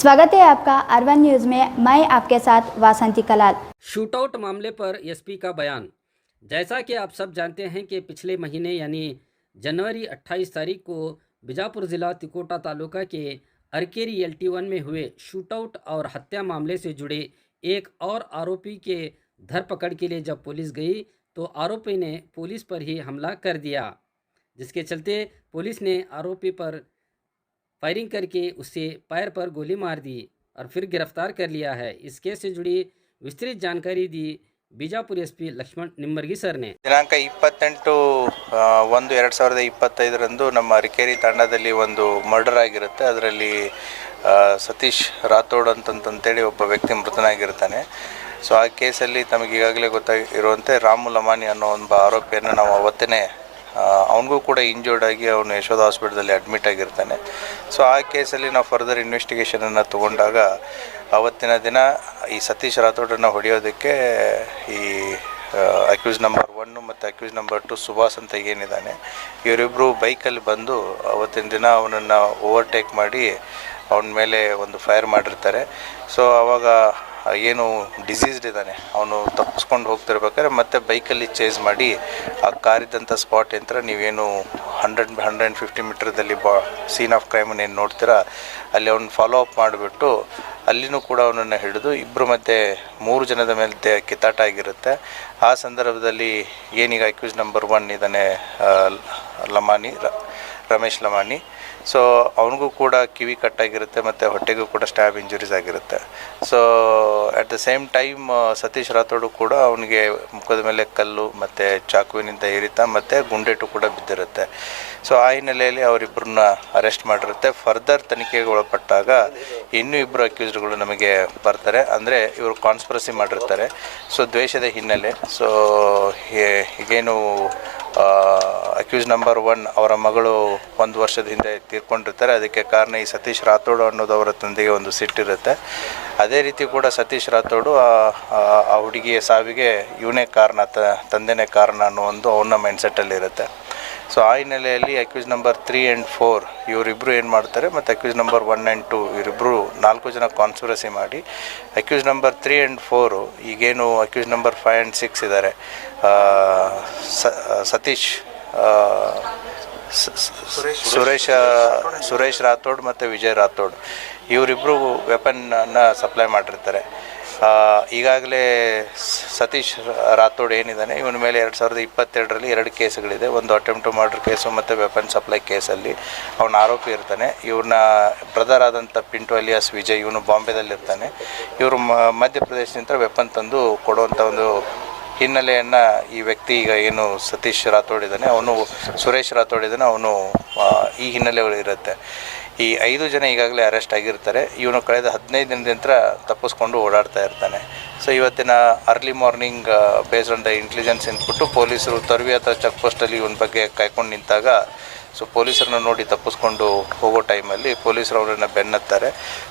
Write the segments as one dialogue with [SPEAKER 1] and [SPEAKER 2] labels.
[SPEAKER 1] स्वागत है आपका अरवन न्यूज़ में। मैं आपके साथ वासंती कलाल।
[SPEAKER 2] शूटआउट मामले पर एसपी का बयान। जैसा कि आप सब जानते हैं कि पिछले महीने, यानी जनवरी 28 तारीख को, बीजापुर ज़िला तिकोटा तालुका के अरकेरी एल वन में हुए शूटआउट और हत्या मामले से जुड़े एक और आरोपी के धरपकड़ के लिए जब पुलिस गई तो आरोपी ने पुलिस पर ही हमला कर दिया। जिसके चलते पुलिस ने आरोपी पर फायरिंग करके उससे पैर पर गोली मार दी और फिर गिरफ्तार कर लिया है इस केस से जुड़ी विस्तृत जानकारी दी बीजापुर एसपी लक्ष्मण निम्बर्गी सर ने
[SPEAKER 3] ದಿನಾಂಕ ಇಪ್ಪತ್ತೆಂಟು ಆ, ಒಂದು ಎರಡು ಸಾವಿರದ ಇಪ್ಪತ್ತೈದರಂದು ನಮ್ಮ ಅರಿಕೇರಿ ತಾಂಡದಲ್ಲಿ ಒಂದು ಮರ್ಡರ್ ಆಗಿರುತ್ತೆ ಅದರಲ್ಲಿ ಆ, ಸತೀಶ್ ರಾಥೋಡ್ ಅಂತಂತೇಳಿ ಒಬ್ಬ ವ್ಯಕ್ತಿ ಮೃತನಾಗಿರ್ತಾನೆ ಸೊ ಆ ಕೇಸಲ್ಲಿ ತಮಗೆ ಈಗಾಗಲೇ ಗೊತ್ತಾಗಿರುವಂತೆ ರಾಮು ಲಮಾನಿ ಅನ್ನೋ ಒಬ್ಬ ಆರೋಪಿಯನ್ನು ನಾವು ಅವತ್ತೇ ಅವನಿಗೂ ಕೂಡ ಇಂಜೋರ್ಡ್ ಆಗಿ ಅವನು ಯಶೋಧ ಹಾಸ್ಪಿಟಲಲ್ಲಿ ಅಡ್ಮಿಟ್ ಆಗಿರ್ತಾನೆ. ಸೊ ಆ ಕೇಸಲ್ಲಿ ನಾವು ಫರ್ದರ್ ಇನ್ವೆಸ್ಟಿಗೇಷನನ್ನು ತಗೊಂಡಾಗ ಅವತ್ತಿನ ದಿನ ಈ ಸತೀಶ್ ರಾಥೋಡನ್ನು ಹೊಡೆಯೋದಕ್ಕೆ ಈ ಅಕ್ಯೂಸ್ ನಂಬರ್ ಒನ್ನು ಮತ್ತು ಅಕ್ಯೂಸ್ ನಂಬರ್ ಟು ಸುಭಾಸ್ ಅಂತ ಏನಿದ್ದಾನೆ ಇವರಿಬ್ಬರು ಬೈಕಲ್ಲಿ ಬಂದು ಅವತ್ತಿನ ದಿನ ಅವನನ್ನು ಓವರ್ಟೇಕ್ ಮಾಡಿ ಅವನ ಮೇಲೆ ಒಂದು ಫೈರ್ ಮಾಡಿರ್ತಾರೆ. ಸೊ ಆವಾಗ ಏನು ಡಿಸೀಸ್ಡ್ ಇದ್ದಾನೆ, ಅವನು ತಪ್ಪಿಸ್ಕೊಂಡು ಹೋಗ್ತಿರ್ಬೇಕಾದ್ರೆ ಮತ್ತೆ ಬೈಕಲ್ಲಿ ಚೇಸ್ ಮಾಡಿ ಆ ಕಾರಿದ್ದಂಥ ಸ್ಪಾಟ್ ಯಂತ್ರ ನೀವೇನು ಹಂಡ್ರೆಡ್ ಹಂಡ್ರೆಡ್ ಫಿಫ್ಟಿ ಮೀಟ್ರದಲ್ಲಿ ಬಾ ಸೀನ್ ಆಫ್ ಕ್ರೈಮನ್ನು ಏನು ನೋಡ್ತೀರಾ, ಅಲ್ಲಿ ಅವ್ನು ಫಾಲೋ ಅಪ್ ಮಾಡಿಬಿಟ್ಟು ಅಲ್ಲಿನೂ ಕೂಡ ಅವನನ್ನು ಹಿಡಿದು ಇಬ್ಬರು ಮತ್ತೆ ಮೂರು ಜನದ ಮೇಲೆ ಕಿತ್ತಾಟ ಆಗಿರುತ್ತೆ ಆ ಸಂದರ್ಭದಲ್ಲಿ ಏನೀಗ ಅಕ್ಯೂಸ್ ನಂಬರ್ ಒನ್ ಇದ್ದಾನೆ ಲಮಾನಿ ರಮೇಶ್ ಲಮಾನಿ. ಸೊ ಅವನಿಗೂ ಕೂಡ ಕಿವಿ ಕಟ್ಟಾಗಿರುತ್ತೆ ಮತ್ತು ಹೊಟ್ಟೆಗೂ ಕೂಡ ಸ್ಟ್ಯಾಬ್ ಇಂಜುರೀಸ್ ಆಗಿರುತ್ತೆ. So at the same time Satish Rathod ಕೂಡ ಅವನಿಗೆ ಮುಖದ ಮೇಲೆ ಕಲ್ಲು ಮತ್ತು ಚಾಕುವಿನಿಂದ ಇರಿತ ಮತ್ತು ಗುಂಡೇಟು ಕೂಡ ಬಿದ್ದಿರುತ್ತೆ. ಸೊ ಆ ಹಿನ್ನೆಲೆಯಲ್ಲಿ ಅವರಿಬ್ಬರನ್ನ ಅರೆಸ್ಟ್ ಮಾಡಿರುತ್ತೆ. ಫರ್ದರ್ ತನಿಖೆಗೆ ಒಳಪಟ್ಟಾಗ ಇನ್ನೂ ಇಬ್ಬರು ಅಕ್ಯೂಸ್ಡ್ಗಳು ನಮಗೆ ಬರ್ತಾರೆ. ಅಂದರೆ ಇವರು ಕಾನ್ಸ್ಪರಸಿ ಮಾಡಿರ್ತಾರೆ. ಸೊ ದ್ವೇಷದ ಹಿನ್ನೆಲೆ. ಸೊ ಈಗೇನು ಅಕ್ಯೂಸ್ ನಂಬರ್ ಒನ್ ಅವರ ಮಗಳು ಒಂದು ವರ್ಷದ ಹಿಂದೆ ತೀರ್ಕೊಂಡಿರ್ತಾರೆ. ಅದಕ್ಕೆ ಕಾರಣ ಈ ಸತೀಶ್ ರಾಥೋಡು ಅನ್ನೋದು ಅವರ ತಂದೆಗೆ ಒಂದು ಸಿಟ್ಟಿರುತ್ತೆ ಅದೇ ರೀತಿ ಕೂಡ ಸತೀಶ್ ರಾಥೋಡು, ಆ- ಹುಡುಗಿಯ ಸಾವಿಗೆ ಇವನೇ ಕಾರಣ ತಂದೆನೇ ಕಾರಣ ಅನ್ನೋ ಒಂದು ಅವನ ಮೈಂಡ್ಸೆಟ್ಟಲ್ಲಿ ಇರುತ್ತೆ. ಸೊ ಆ ಹಿನ್ನೆಲೆಯಲ್ಲಿ accused number three and four ಇವರಿಬ್ಬರು ಏನು ಮಾಡ್ತಾರೆ? ಮತ್ತು accused number one and two ಇವರಿಬ್ಬರು ನಾಲ್ಕು ಜನ ಕಾನ್ಸ್ಪಿರಸಿ ಮಾಡಿ accused number three and four ಈಗೇನು accused number five and six ಇದ್ದಾರೆ ಸತೀಶ್ ಸುರೇಶ ಸುರೇಶ್ ರಾಥೋಡ್ ಮತ್ತು ವಿಜಯ್ ರಾಥೋಡ್ ಇವರಿಬ್ಬರು ವೆಪನ್ನ ಸಪ್ಲೈ ಮಾಡಿರ್ತಾರೆ. ಈಗಾಗಲೇ ಸತೀಶ್ ರಾಥೋಡ್ ಏನಿದ್ದಾನೆ ಇವನ ಮೇಲೆ ಎರಡು ಸಾವಿರದ ಇಪ್ಪತ್ತೆರಡರಲ್ಲಿ ಎರಡು ಕೇಸುಗಳಿದೆ. ಒಂದು ಅಟೆಂಪ್ಟ್ ಟು ಮರ್ಡರ್ ಕೇಸು ಮತ್ತು ವೆಪನ್ ಸಪ್ಲೈ ಕೇಸಲ್ಲಿ ಅವನ ಆರೋಪಿ ಇರ್ತಾನೆ. ಇವನ ಬ್ರದರ್ ಆದಂಥ ಪಿಂಟು ಅಲಿಯಾಸ್ ವಿಜಯ್ ಇವನು ಬಾಂಬೆದಲ್ಲಿರ್ತಾನೆ. ಇವರು ಮಧ್ಯಪ್ರದೇಶದಿಂದ ವೆಪನ್ ತಂದು ಕೊಡುವಂಥ ಒಂದು ಹಿನ್ನೆಲೆಯನ್ನು ಈ ವ್ಯಕ್ತಿ ಈಗ ಏನು ಸತೀಶ್ ರಾಥೋಡ್ ಇದ್ದಾನೆ ಅವನು ಸುರೇಶ್ ರಾಥೋಡ್ ಇದ್ದಾನೆ ಅವನು ಈ ಹಿನ್ನೆಲೆಗಳು ಇರುತ್ತೆ ಈ ಐದು ಜನ ಈಗಾಗಲೇ ಅರೆಸ್ಟ್ ಆಗಿರ್ತಾರೆ. ಇವನು ಕಳೆದ ಹದಿನೈದು ದಿನದಿಂದ ತಪ್ಪಿಸ್ಕೊಂಡು ಓಡಾಡ್ತಾ ಇರ್ತಾನೆ. ಸೊ ಇವತ್ತಿನ early morning based on the intelligence input ಪೊಲೀಸರು ತರ್ವಿ ಅಥವಾ ಚೆಕ್ ಪೋಸ್ಟಲ್ಲಿ ಇವನ ಬಗ್ಗೆ ಕಾಯ್ಕೊಂಡು ನಿಂತಾಗ ಸೊ ಪೊಲೀಸರನ್ನ ನೋಡಿ ತಪ್ಪಿಸ್ಕೊಂಡು ಹೋಗೋ ಟೈಮಲ್ಲಿ ಪೊಲೀಸರು ಅವರನ್ನು ಬೆನ್ನತ್ತಾರೆ.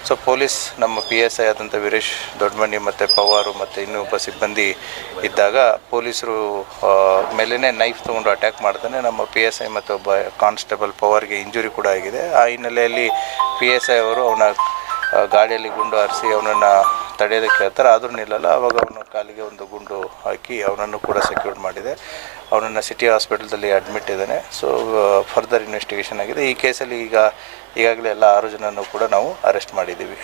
[SPEAKER 3] ಸೊ ಪೊಲೀಸ್ ನಮ್ಮ ಪಿ ಎಸ್ ಐ ಆದಂಥ ವೀರೇಶ್ ದೊಡ್ಡಮನಿ ಮತ್ತು ಪವಾರು ಮತ್ತು ಇನ್ನೊಬ್ಬ ಸಿಬ್ಬಂದಿ ಇದ್ದಾಗ ಪೊಲೀಸರು ಮೇಲೇ ನೈಫ್ ತೊಗೊಂಡು ಅಟ್ಯಾಕ್ ಮಾಡ್ತಾನೆ. ನಮ್ಮ ಪಿ ಎಸ್ ಐ ಮತ್ತು ಒಬ್ಬ ಕಾನ್ಸ್ಟೇಬಲ್ ಪವಾರ್ಗೆ ಇಂಜುರಿ ಕೂಡ ಆಗಿದೆ. ಆ ಹಿನ್ನೆಲೆಯಲ್ಲಿ ಪಿ ಎಸ್ ಐ ಅವರು ಅವನ ಗಾಡಿಯಲ್ಲಿ ಗುಂಡು ಹಾರಿಸಿ ಅವನನ್ನು ತಡೆಯೋದಕ್ಕೆ ಹೇಳ್ತಾರೆ. ಆದರೂ ನಿಲ್ಲಲ್ಲ. ಅವಾಗ ಅವನ ಕಾಲಿಗೆ ಒಂದು ಗುಂಡು ಹಾಕಿ ಅವನನ್ನು ಕೂಡ ಸೆಕ್ಯೂರ್ ಮಾಡಿದೆ. ಅವನನ್ನು ಸಿಟಿ ಹಾಸ್ಪಿಟಲ್ದಲ್ಲಿ ಅಡ್ಮಿಟ್ ಇದ್ದಾನೆ. ಸೊ ಫರ್ದರ್ ಇನ್ವೆಸ್ಟಿಗೇಷನ್ ಆಗಿದೆ. ಈ ಕೇಸಲ್ಲಿ ಈಗ ಈಗಾಗಲೇ ಎಲ್ಲ ಆರು ಜನನೂ ಕೂಡ ನಾವು ಅರೆಸ್ಟ್ ಮಾಡಿದ್ದೀವಿ.